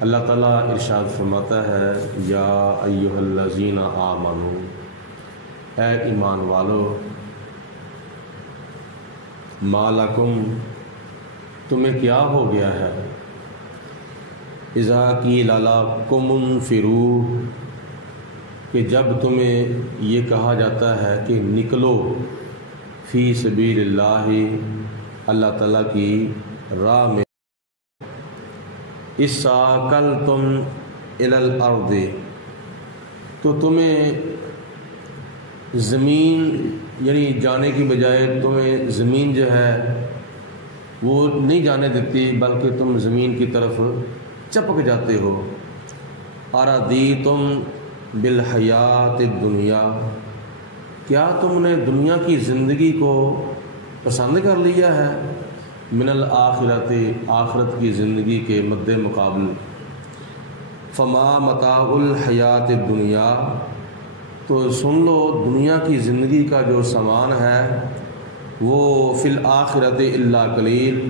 اللہ تعالیٰ ارشاد فرماتا ہے یا ایھا الذین آمنو، اے ایمان والو، ما لکم، تمہیں کیا ہو گیا ہے، اذا قیل لکم انفروا، کہ جب تمہیں یہ کہا جاتا ہے کہ نکلو فی سبیل اللہ، اللہ تعالیٰ کی راہ میں، اثاقلتم الی الارض، تو تمہیں زمین یعنی جانے کی بجائے تمہیں زمین جو ہے وہ نہیں جانے دیتی، بلکہ تم زمین کی طرف چپک جاتے ہو۔ اردیتم بالحیات الدنیا، کیا تم نے دنیا کی زندگی کو پسند کر لیا ہے، من الآخرت، آخرت کی زندگی کے مد مقابل، فما متاع الحیات الدنیا، تو سن لو دنیا کی زندگی کا جو سامان ہے وہ فی الآخرت الا قلیل،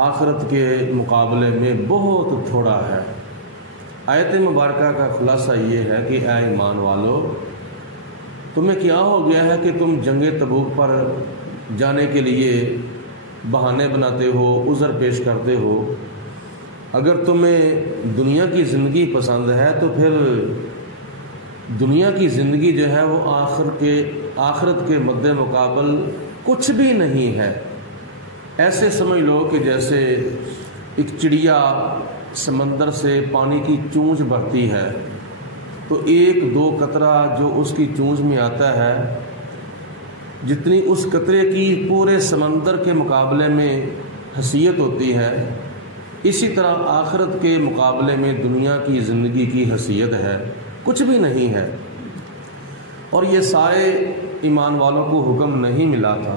آخرت کے مقابلے میں بہت تھوڑا ہے۔ آیت مبارکہ کا خلاصہ یہ ہے کہ اے ایمان والو، تمہیں کیا ہو گیا ہے کہ تم جنگ تبوک پر جانے کے لیے بہانے بناتے ہو، عذر پیش کرتے ہو؟ اگر تمہیں دنیا کی زندگی پسند ہے تو پھر دنیا کی زندگی جو ہے وہ آخرت کے مد مقابل کچھ بھی نہیں ہے۔ ایسے سمجھ لو کہ جیسے ایک چڑیا سمندر سے پانی کی چونچ بھرتی ہے تو ایک دو قطرہ جو اس کی چونچ میں آتا ہے، جتنی اس قطرے کی پورے سمندر کے مقابلے میں حیثیت ہوتی ہے، اسی طرح آخرت کے مقابلے میں دنیا کی زندگی کی حیثیت ہے، کچھ بھی نہیں ہے۔ اور یہ سارے ایمان والوں کو حکم نہیں ملا تھا،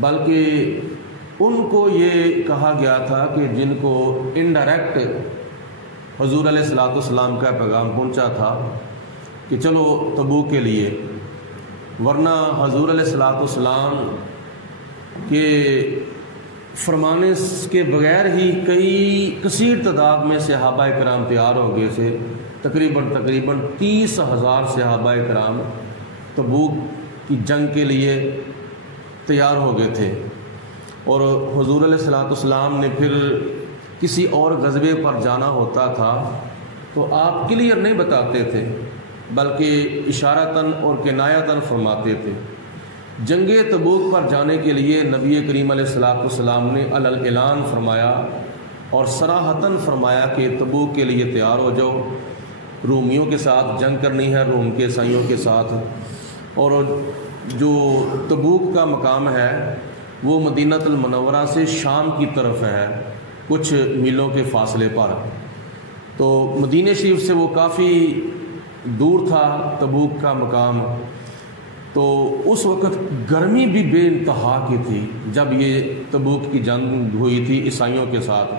بلکہ ان کو یہ کہا گیا تھا کہ جن کو انڈائریکٹ حضور علیہ الصلوۃ والسلام کا پیغام پہنچا تھا کہ چلو تبوک کے لیے، ورنہ حضور علیہ الصلوۃ والسلام کے فرمانے کے بغیر ہی کئی کثیر تعداد میں صحابہ کرام تیار ہو گئے تھے، تقریباً 30,000 صحابہ کرام تبوک کی جنگ کے لیے تیار ہو گئے تھے۔ اور حضور علیہ الصلوۃ والسلام نے پھر کسی اور غزوے پر جانا ہوتا تھا تو آپ کلیئر نہیں بتاتے تھے، بلکہ اشارتاً اور کنایتاً فرماتے تھے۔ جنگ تبوک پر جانے کے لیے نبی کریم علیہ الصلوۃ والسلام نے اعلان فرمایا اور صراحتاً فرمایا کہ تبوک کے لیے تیار ہو جاؤ، رومیوں کے ساتھ جنگ کرنی ہے، روم کے عیسائیوں کے ساتھ۔ اور جو تبوک کا مقام ہے وہ مدینہ المنورہ سے شام کی طرف ہے، کچھ میلوں کے فاصلے پر، تو مدینہ شریف سے وہ کافی دور تھا تبوک کا مقام۔ تو اس وقت گرمی بھی بے انتہا کی تھی، جب یہ تبوک کی جنگ ہوئی تھی عیسائیوں کے ساتھ،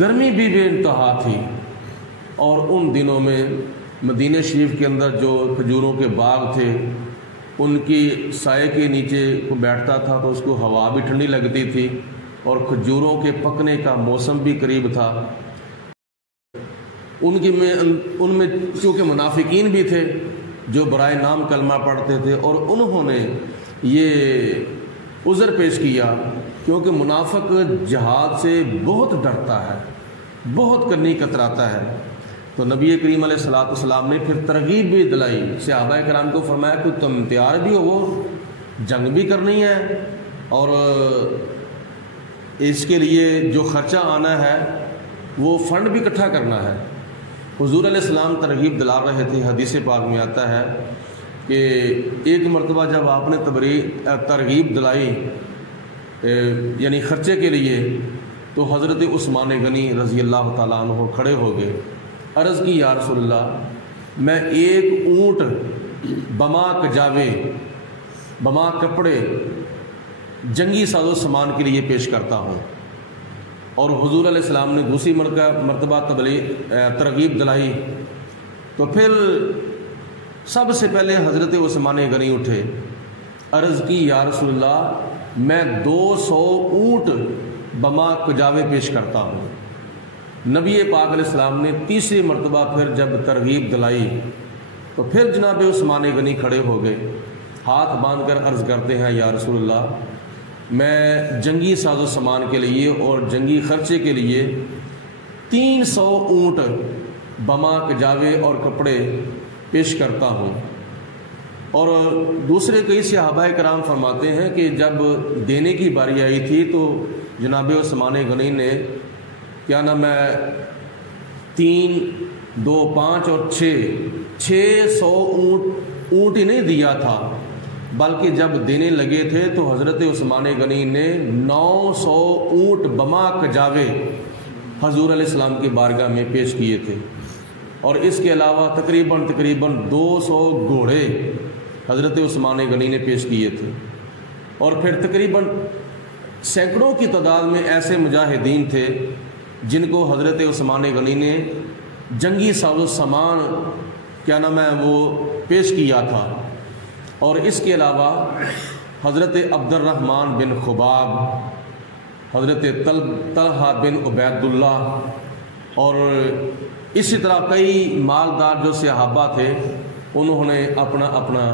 گرمی بھی بے انتہا تھی۔ اور ان دنوں میں مدینہ شریف کے اندر جو کھجوروں کے باغ تھے، ان کی سائے کے نیچے کو بیٹھتا تھا تو اس کو ہوا بھی ٹھنڈی لگتی تھی، اور کھجوروں کے پکنے کا موسم بھی قریب تھا۔ ان میں چونکہ منافقین بھی تھے جو برائے نام کلمہ پڑھتے تھے، اور انہوں نے یہ عذر پیش کیا کیونکہ منافق جہاد سے بہت ڈرتا ہے، بہت کرنی کتراتا ہے۔ تو نبی کریم علیہ الصلوۃ والسلام نے پھر ترغیب بھی دلائی، صحابہ کرام کو فرمایا کہ تم تیار بھی ہو، جنگ بھی کرنی ہے، اور اس کے لیے جو خرچہ آنا ہے وہ فنڈ بھی اکٹھا کرنا ہے۔ حضور علیہ السلام ترغیب دلا رہے تھے۔ حدیث پاک میں آتا ہے کہ ایک مرتبہ جب آپ نے ترغیب دلائی یعنی خرچے کے لیے، تو حضرت عثمان غنی رضی اللہ تعالیٰ عنہ کھڑے ہو گئے، عرض کی یا رسول اللہ، میں ایک اونٹ بما کجاوے، بما کپڑے، جنگی ساز و سامان کے لیے پیش کرتا ہوں۔ اور حضور علیہ السلام نے دوسری مرتبہ ترغیب دلائی، تو پھر سب سے پہلے حضرت عثمان غنی اٹھے، عرض کی یا رسول اللہ، میں 200 اونٹ بما کجاوے پیش کرتا ہوں۔ نبی پاک علیہ السلام نے تیسری مرتبہ پھر جب ترغیب دلائی تو پھر جناب عثمان غنی کھڑے ہو گئے، ہاتھ باندھ کر عرض کرتے ہیں یا رسول اللہ، میں جنگی ساز و سامان کے لیے اور جنگی خرچے کے لیے 300 اونٹ، بما، کجاوے اور کپڑے پیش کرتا ہوں۔ اور دوسرے کئی صحابہ کرام فرماتے ہیں کہ جب دینے کی باری آئی تھی تو جناب عثمان غنی نے کیا نام ہے 3، 2، 5 اور 600 اونٹ ہی نہیں دیا تھا، بلکہ جب دینے لگے تھے تو حضرت عثمان غنی نے 900 اونٹ بما کجاوے حضور علیہ السلام کی بارگاہ میں پیش کیے تھے، اور اس کے علاوہ تقریباً 200 گھوڑے حضرت عثمان غنی نے پیش کیے تھے، اور پھر تقریباً سینکڑوں کی تعداد میں ایسے مجاہدین تھے جن کو حضرت عثمان غنی نے جنگی ساز و سامان کیا نام ہے وہ پیش کیا تھا۔ اور اس کے علاوہ حضرت عبد الرحمن بن خباب، حضرت طلحہ بن عبید اللہ، اور اسی طرح کئی مالدار جو صحابہ تھے انہوں نے اپنا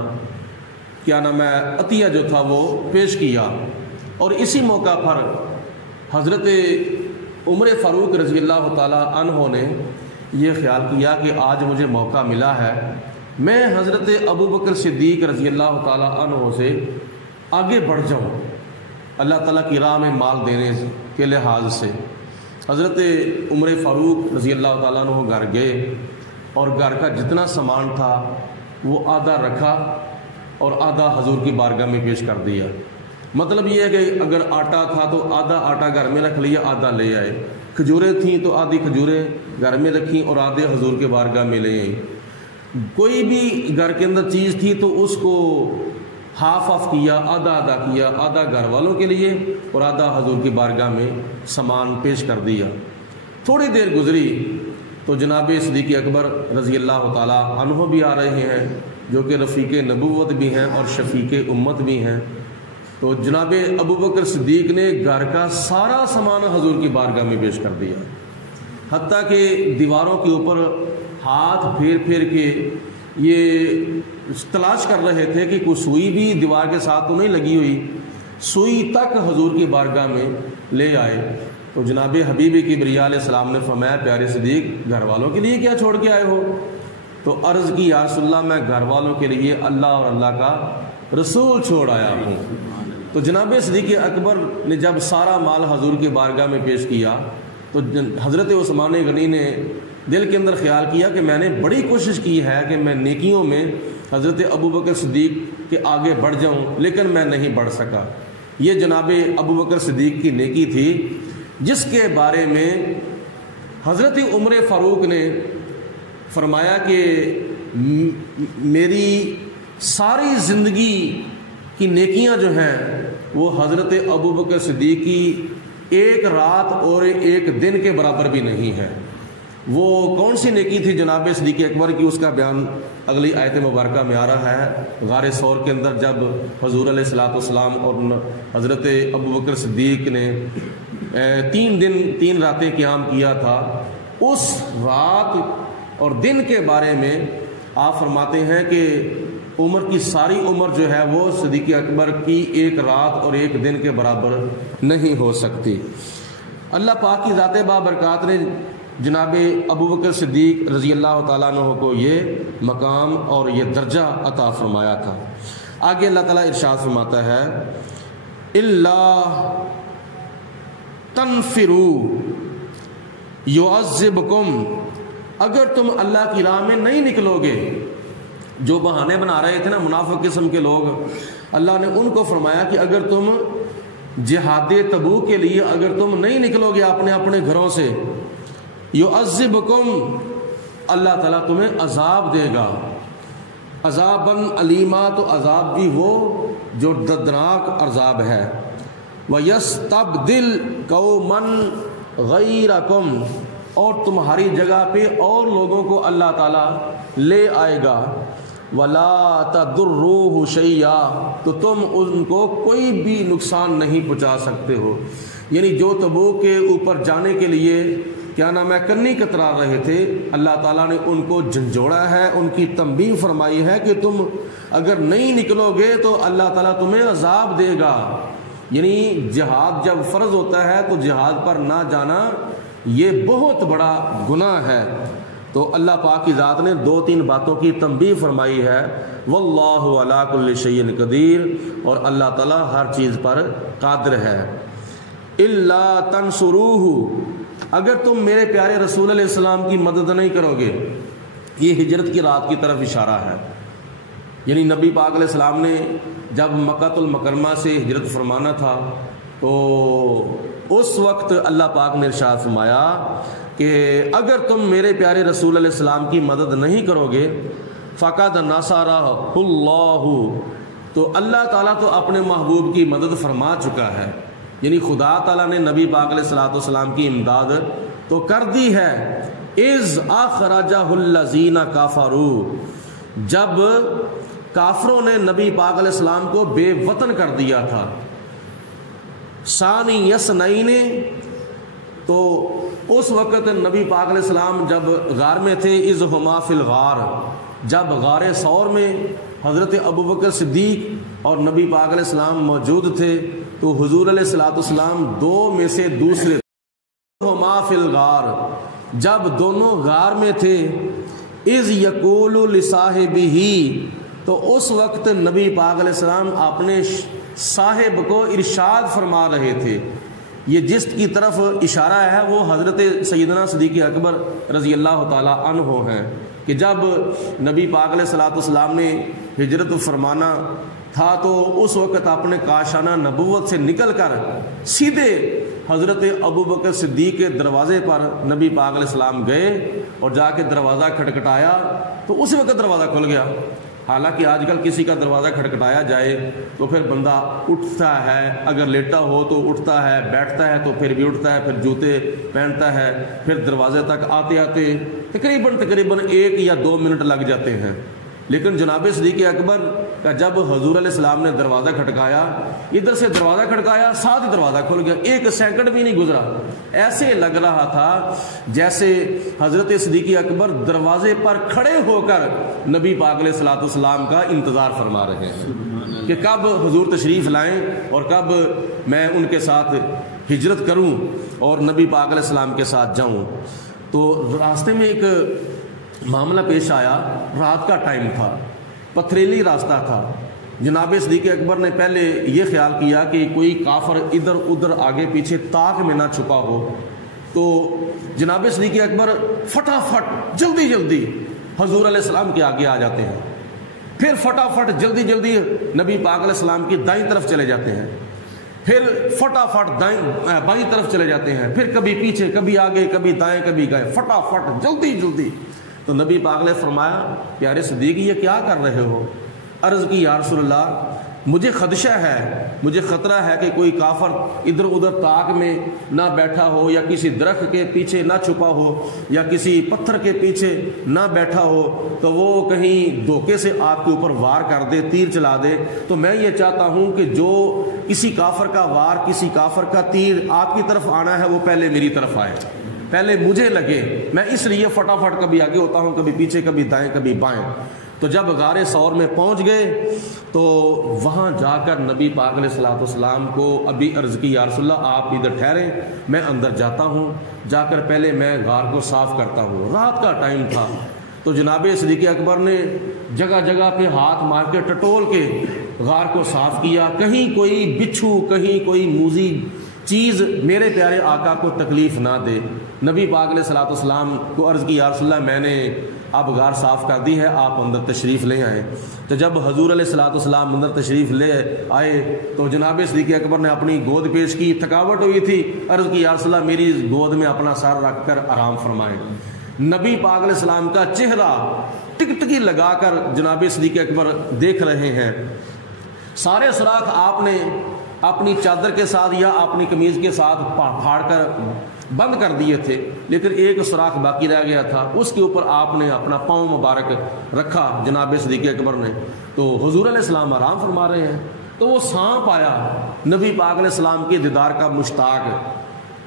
کیا نام ہے عطیہ جو تھا وہ پیش کیا۔ اور اسی موقع پر حضرت عمر فاروق رضی اللہ تعالی عنہ نے یہ خیال کیا کہ آج مجھے موقع ملا ہے، میں حضرت ابو بکر صدیق رضی اللہ تعالی عنہ سے آگے بڑھ جاؤں اللہ تعالیٰ کی راہ میں مال دینے کے لحاظ سے۔ حضرت عمر فاروق رضی اللہ تعالیٰ عنہ گھر گئے اور گھر کا جتنا سامان تھا وہ آدھا رکھا اور آدھا حضور کی بارگاہ میں پیش کر دیا۔ مطلب یہ ہے کہ اگر آٹا تھا تو آدھا آٹا گھر میں رکھ لیا، آدھا لے آئے، کھجوریں تھیں تو آدھی کھجوریں گھر میں رکھیں اور آدھے حضور کے بارگاہ میں لے آئیں۔ کوئی بھی گھر کے اندر چیز تھی تو اس کو ہاف آف کیا، آدھا کیا، آدھا گھر والوں کے لیے اور آدھا حضور کی بارگاہ میں سامان پیش کر دیا۔ تھوڑی دیر گزری تو جناب صدیق اکبر رضی اللہ تعالی عنہ بھی آ رہے ہیں جو کہ رفیق نبوت بھی ہیں اور شفیق امت بھی ہیں۔ تو جناب ابو بکر صدیق نے گھر کا سارا سامان حضور کی بارگاہ میں پیش کر دیا، حتیٰ کہ دیواروں کے اوپر ہاتھ پھیر کے یہ تلاش کر رہے تھے کہ کوئی سوئی بھی دیوار کے ساتھ تو نہیں لگی ہوئی، سوئی تک حضور کی بارگاہ میں لے آئے۔ تو جناب حبیب کبریا علیہ السلام نے فرمایا پیارے صدیق گھر والوں کے لیے کیا چھوڑ کے آئے ہو؟ تو عرض کی یا رسول اللہ میں گھر والوں کے لیے اللہ اور اللہ کا رسول چھوڑ آیا ہوں۔ تو جناب صدیق اکبر نے جب سارا مال حضور کی بارگاہ میں پیش کیا تو حضرت عثمان غنی نے دل کے اندر خیال کیا کہ میں نے بڑی کوشش کی ہے کہ میں نیکیوں میں حضرت ابو بکر صدیق کے آگے بڑھ جاؤں، لیکن میں نہیں بڑھ سکا۔ یہ جناب ابو بکر صدیق کی نیکی تھی جس کے بارے میں حضرت عمر فاروق نے فرمایا کہ میری ساری زندگی کی نیکیاں جو ہیں وہ حضرت ابو بکر صدیق کی ایک رات اور ایک دن کے برابر بھی نہیں ہے۔ وہ کون سی نیکی تھی جناب صدیق اکبر کی، اس کا بیان اگلی آیت مبارکہ میں آ رہا ہے۔ غار ثور کے اندر جب حضور علیہ الصلوۃ والسلام اور حضرت ابو بکر صدیق نے 3 دن 3 راتیں قیام کیا تھا، اس رات اور دن کے بارے میں آپ فرماتے ہیں کہ عمر کی ساری عمر جو ہے وہ صدیق اکبر کی ایک رات اور ایک دن کے برابر نہیں ہو سکتی۔ اللہ پاک کی ذات بابرکات نے جناب ابو بکر صدیق رضی اللہ تعالیٰ عنہ کو یہ مقام اور یہ درجہ عطا فرمایا تھا۔ آگے اللہ تعالیٰ ارشاد فرماتا ہے اللہ تنفروا یعذبکم، اگر تم اللہ کی راہ میں نہیں نکلو گے، جو بہانے بنا رہے تھے نا منافق قسم کے لوگ، اللہ نے ان کو فرمایا کہ اگر تم جہاد تبوک کے لیے اگر تم نہیں نکلو گے اپنے گھروں سے، یعذبکم، اللہ تعالیٰ تمہیں عذاب دے گا، عذاباً علیما، تو عذاب بھی وہ جو دردناک عذاب ہے، وَيَسْتَبْدِلْ قَوْمًا غَيْرَكُمْ، اور تمہاری جگہ پہ اور لوگوں کو اللہ تعالیٰ لے آئے گا، وَلَا تَضُرُّوهُ شَيْئًا، تو تم ان کو کوئی بھی نقصان نہیں پہنچا سکتے ہو۔ یعنی جو تبوک کے اوپر جانے کے لیے کیا نام ہے کنی کترا رہے تھے، اللہ تعالیٰ نے ان کو جھنجھوڑا ہے، ان کی تنبیہ فرمائی ہے کہ تم اگر نہیں نکلو گے تو اللہ تعالیٰ تمہیں عذاب دے گا۔ یعنی جہاد جب فرض ہوتا ہے تو جہاد پر نہ جانا یہ بہت بڑا گناہ ہے۔ تو اللہ پاک کی ذات نے 2-3 باتوں کی تنبیہ فرمائی ہے، واللہ علی کل شیء قدیر، اور اللہ تعالیٰ ہر چیز پر قادر ہے۔ الا تنصروہ، اگر تم میرے پیارے رسول علیہ السلام کی مدد نہیں کرو گے، یہ ہجرت کی رات کی طرف اشارہ ہے۔ یعنی نبی پاک علیہ السلام نے جب مکہ المکرمہ سے ہجرت فرمانا تھا تو اس وقت اللہ پاک نے ارشاد فرمایا کہ اگر تم میرے پیارے رسول علیہ السلام کی مدد نہیں کرو گے، فقد نصرہ اللہ، تو اللہ تعالیٰ تو اپنے محبوب کی مدد فرما چکا ہے۔ یعنی خدا تعالیٰ نے نبی پاک علیہ السلام کی امداد تو کر دی ہے۔ اذ اخرجہ الذین کفروا، جب کافروں نے نبی پاک علیہ السلام کو بے وطن کر دیا تھا۔ ثانی یسنین، تو اس وقت نبی پاک علیہ السلام جب غار میں تھے، اذ ہما فی الغار، جب غار ثور میں حضرت ابوبکر صدیق اور نبی پاک علیہ السلام موجود تھے، تو حضور علیہ السلام 2 میں سے دوسرے، ہما فی الغار، جب دونوں غار میں تھے، اذ یقول لصاحبہ، تو اس وقت نبی پاک علیہ السلام اپنے صاحب کو ارشاد فرما رہے تھے۔ یہ جس کی طرف اشارہ ہے وہ حضرت سیدنا صدیق اکبر رضی اللہ تعالی عنہ ہیں، کہ جب نبی پاک علیہ السلام نے ہجرت فرمانا تھا تو اس وقت اپنے کاشانہ نبوت سے نکل کر سیدھے حضرت ابوبکر صدیق کے دروازے پر نبی پاک علیہ السلام گئے اور جا کے دروازہ کھٹکھٹایا تو اسی وقت دروازہ کھل گیا۔ حالانکہ آج کل کسی کا دروازہ کھٹکھٹایا جائے تو پھر بندہ اٹھتا ہے، اگر لیٹا ہو تو اٹھتا ہے، بیٹھتا ہے تو پھر بھی اٹھتا ہے، پھر جوتے پہنتا ہے، پھر دروازے تک آتے آتے تقریباً 1 یا 2 منٹ لگ جاتے ہیں۔ لیکن جناب صدیق اکبر کا جب حضور علیہ السلام نے دروازہ کھٹکایا، ادھر سے دروازہ کھٹکایا، ساتھ ہی دروازہ کھل گیا، 1 سیکنڈ بھی نہیں گزرا۔ ایسے لگ رہا تھا جیسے حضرت صدیق اکبر دروازے پر کھڑے ہو کر نبی پاک علیہ السلام کا انتظار فرما رہے ہیں کہ کب حضور تشریف لائیں اور کب میں ان کے ساتھ ہجرت کروں اور نبی پاک علیہ السلام کے ساتھ جاؤں۔ تو راستے میں ایک معاملہ پیش آیا، رات کا ٹائم تھا، پتھریلی راستہ تھا۔ جناب صدیق اکبر نے پہلے یہ خیال کیا کہ کوئی کافر ادھر ادھر آگے پیچھے تاک میں نہ چھپا ہو، تو جناب صدیق اکبر فٹافٹ جلدی حضور علیہ السلام کے آگے آ جاتے ہیں، پھر فٹافٹ جلدی نبی پاک علیہ السلام کی دائیں طرف چلے جاتے ہیں، پھر فٹافٹ بائیں طرف چلے جاتے ہیں، پھر کبھی پیچھے کبھی آگے کبھی دائیں کبھی گئے، فٹافٹ جلدی۔ تو نبی پاک نے فرمایا، پیارے صدیق یہ کیا کر رہے ہو؟ عرض کی یا رسول اللہ مجھے خدشہ ہے، مجھے خطرہ ہے کہ کوئی کافر ادھر ادھر تاک میں نہ بیٹھا ہو، یا کسی درخت کے پیچھے نہ چھپا ہو، یا کسی پتھر کے پیچھے نہ بیٹھا ہو تو وہ کہیں دھوکے سے آپ کے اوپر وار کر دے، تیر چلا دے۔ تو میں یہ چاہتا ہوں کہ جو کسی کافر کا وار، کسی کافر کا تیر آپ کی طرف آنا ہے وہ پہلے میری طرف آئے، پہلے مجھے لگے، میں اس لیے فٹافٹ کبھی آگے ہوتا ہوں، کبھی پیچھے کبھی دائیں کبھی بائیں۔ تو جب غار ثور میں پہنچ گئے تو وہاں جا کر نبی پاک علیہ السلام کو ابھی عرض کی، یا رسول اللہ آپ ادھر ٹھہریں، میں اندر جاتا ہوں، جا کر پہلے میں غار کو صاف کرتا ہوں۔ رات کا ٹائم تھا تو جناب صدیق اکبر نے جگہ جگہ پہ ہاتھ مار کے ٹٹول کے غار کو صاف کیا، کہیں کوئی بچھو، کہیں کوئی موذی چیز میرے پیارے آقا کو تکلیف نہ دے۔ نبی پاک علیہ السلام کو عرض کی، یا رسول اللہ میں نے اب غار صاف کر دی ہے، آپ اندر تشریف لے آئیں۔ تو جب حضور علیہ السلام اندر تشریف لے آئے تو جناب صدیق اکبر نے اپنی گود پیش کی، تھکاوٹ ہوئی تھی، عرض کی یا رسول اللہ میری گود میں اپنا سر رکھ کر آرام فرمائیں۔ نبی پاک علیہ السلام کا چہرہ ٹکٹکی لگا کر جناب صدیق اکبر دیکھ رہے ہیں۔ سارے سوراخ آپ نے اپنی چادر کے ساتھ یا اپنی قمیض کے ساتھ پھاڑ کر بند کر دیے تھے، لیکن ایک سوراخ باقی رہ گیا تھا، اس کے اوپر آپ نے اپنا پاؤں مبارک رکھا جناب صدیق اکبر نے۔ تو حضور علیہ السلام آرام فرما رہے ہیں، تو وہ سانپ آیا نبی پاک علیہ السلام کے دیدار کا مشتاق،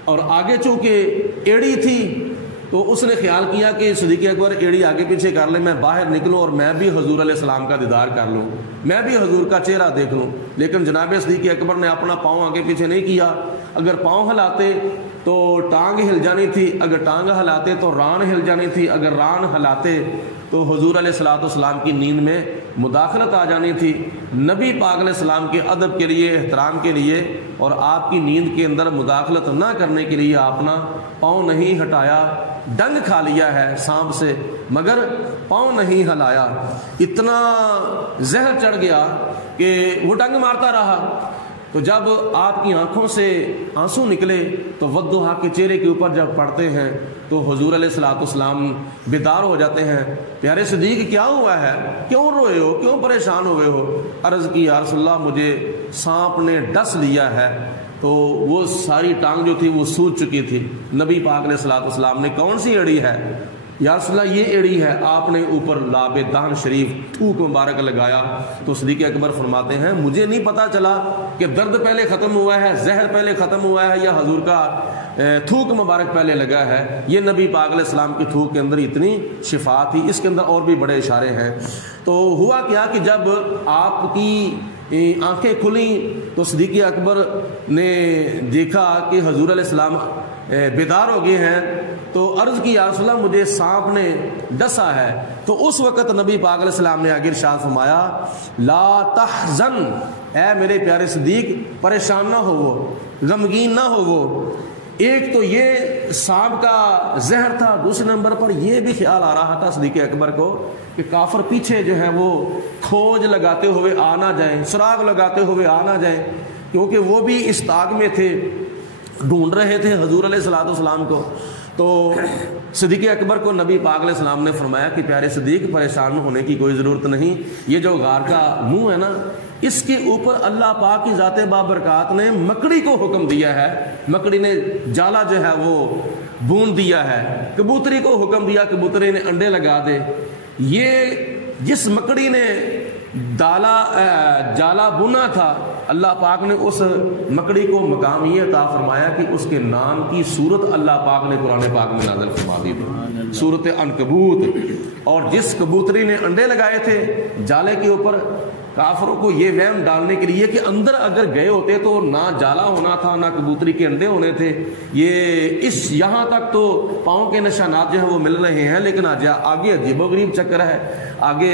اور آگے چونکہ ایڑی تھی تو اس نے خیال کیا کہ صدیق اکبر ایڑی آگے پیچھے کر لے، میں باہر نکلوں اور میں بھی حضور علیہ السلام کا دیدار کر لوں، میں بھی حضور کا چہرہ دیکھ لوں۔ لیکن جناب صدیق اکبر نے اپنا پاؤں آگے پیچھے نہیں کیا۔ اگر پاؤں ہلاتے تو ٹانگ ہل جانی تھی، اگر ٹانگ ہلاتے تو ران ہل جانی تھی، اگر ران ہلاتے تو حضور علیہ السلام کی نیند میں مداخلت آ جانی تھی۔ نبی پاک علیہ السلام کے ادب کے لیے، احترام کے لیے اور آپ کی نیند کے اندر مداخلت نہ کرنے کے لیے اپنا پاؤں نہیں ہٹایا۔ ڈنگ کھا لیا ہے سانپ سے مگر پاؤں نہیں ہلایا۔ اتنا زہر چڑھ گیا کہ وہ ڈنگ مارتا رہا۔ تو جب آپ کی آنکھوں سے آنسو نکلے تو والضحیٰ کے چہرے کے اوپر جب پڑتے ہیں تو حضور علیہ السلام بیدار ہو جاتے ہیں۔ پیارے صدیق کیا ہوا ہے، کیوں روئے ہو، کیوں پریشان ہوئے ہو؟ عرض کی یا رسول اللہ مجھے سانپ نے ڈس لیا ہے۔ تو وہ ساری ٹانگ جو تھی وہ سوج چکی تھی۔ نبی پاک علیہ السلام نے کون سی ایڑی ہے؟ یا رسول اللہ یہ ایڑی ہے۔ آپ نے اوپر لاب دہن شریف تھوک مبارک لگایا تو صدیق اکبر فرماتے ہیں مجھے نہیں پتا چلا کہ درد پہلے ختم ہوا ہے، زہر پہلے ختم ہوا ہے یا حضور کا تھوک مبارک پہلے لگا ہے۔ یہ نبی پاک علیہ السلام کی تھوک کے اندر اتنی شفا تھی۔ اس کے اندر اور بھی بڑے اشارے ہیں۔ تو ہوا کیا کہ جب آپ کی آنکھیں کھلیں تو صدیق اکبر نے دیکھا کہ حضور علیہ السلام بیدار ہو گئے ہیں۔ تو عرض کی یا رسول اللہ مجھے سانپ نے ڈسا ہے۔ تو اس وقت نبی پاک علیہ السلام نے آگے ارشاد فرمایا لا تحزن، اے میرے پیارے صدیق پریشان نہ ہو، وہ غمگین نہ ہو۔ وہ ایک تو یہ سانپ کا زہر تھا، دوسرے نمبر پر یہ بھی خیال آ رہا تھا صدیق اکبر کو کہ کافر پیچھے جو ہے وہ کھوج لگاتے ہوئے آ نہ جائیں، سراغ لگاتے ہوئے آ نہ جائیں، کیونکہ وہ بھی اس طاق میں تھے، ڈھونڈ رہے تھے حضور علیہ السلام کو۔ تو صدیق اکبر کو نبی پاک علیہ السلام نے فرمایا کہ پیارے صدیق پریشان ہونے کی کوئی ضرورت نہیں، یہ جو غار کا منہ ہے نا اس کے اوپر اللہ پاک کی ذات بابرکات نے مکڑی کو حکم دیا ہے، مکڑی نے جالا جو ہے وہ بون دیا ہے، کبوتری کو حکم دیا کبوتری نے انڈے لگا دے۔ یہ جس مکڑی نے جالا بنا تھا اللہ پاک نے اس مکڑی کو مقام یہ عطا فرمایا کہ اس کے نام کی صورت اللہ پاک نے قرآن پاک میں نازل فرما دی تھی، صورت عنکبوت۔ اور جس کبوتری نے انڈے لگائے تھے جالے کے اوپر، کافروں کو یہ وہم ڈالنے کے لیے کہ اندر اگر گئے ہوتے تو نہ جالا ہونا تھا نہ کبوتری کے انڈے ہونے تھے، یہ اس یہاں تک تو پاؤں کے نشانات جو ہیں وہ مل رہے ہیں، لیکن آگے عجیب و غریب چکر ہے۔ آگے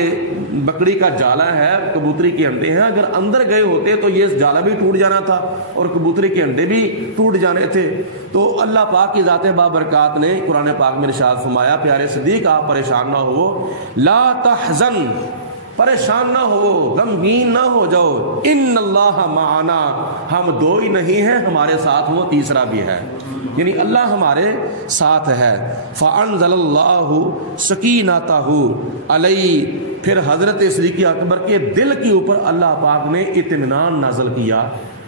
بکری کا جالا ہے، کبوتری کے انڈے ہیں، اگر اندر گئے ہوتے تو یہ جالا بھی ٹوٹ جانا تھا اور کبوتری کے انڈے بھی ٹوٹ جانے تھے۔ تو اللہ پاک کی ذات بابرکات نے قرآن پاک میں ارشاد فرمایا پیارے صدیق آپ پریشان نہ ہو، لا تحزن، پریشان نہ ہو، غمگین نہ ہو جاؤ، ان اللہ معنا، ہم دو ہی نہیں ہیں ہمارے ساتھ وہ تیسرا بھی ہے، یعنی اللہ ہمارے ساتھ ہے۔ فانزل اللہ سکینتہ علیہ، پھر حضرت صدیق اکبر کے دل کے اوپر اللہ پاک نے اطمینان نازل کیا،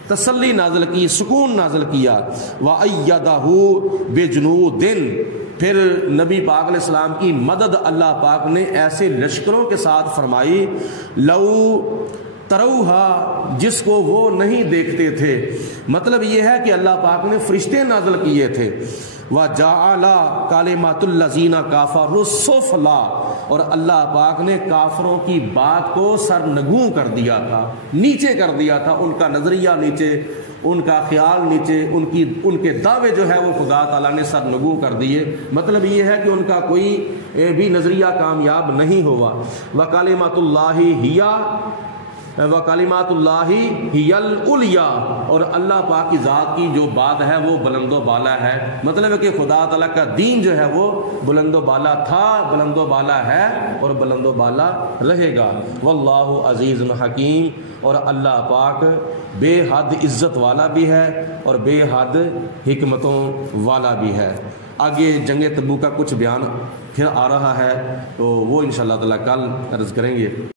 تسلی نازل کی، سکون نازل کیا۔ وَأَيَّدَهُ بِجُنُودٍ، پھر نبی پاک علیہ السلام کی مدد اللہ پاک نے ایسے لشکروں کے ساتھ فرمائی، لو تروہا، جس کو وہ نہیں دیکھتے تھے۔ مطلب یہ ہے کہ اللہ پاک نے فرشتے نازل کیے تھے۔ وَجَعَلَ كَلِمَةُ الَّذِينَ كَفَرُوا السُّفْلَىٰ، اور اللہ پاک نے کافروں کی بات کو سرنگوں کر دیا تھا، نیچے کر دیا تھا، ان کا نظریہ نیچے، ان کا خیال نیچے، ان کے دعوے جو ہے وہ خدا تعالیٰ نے سرنگوں کر دیے۔ مطلب یہ ہے کہ ان کا کوئی بھی نظریہ کامیاب نہیں ہوا۔ وَكَلِمَةُ اللَّهِ هِيَ وَكَلِمَاتُ اللَّهِ هِيَ الْعُلْيَا، اور اللہ پاک کی ذات کی جو بات ہے وہ بلند و بالا ہے۔ مطلب ہے کہ خدا تعالیٰ کا دین جو ہے وہ بلند و بالا تھا، بلند و بالا ہے اور بلند و بالا رہے گا۔ واللہ عزیز حکیم، اور اللہ پاک بے حد عزت والا بھی ہے اور بے حد حکمتوں والا بھی ہے۔ آگے جنگ تبوک کا کچھ بیان پھر آ رہا ہے تو وہ انشاءاللہ تعالیٰ کل عرض کریں گے۔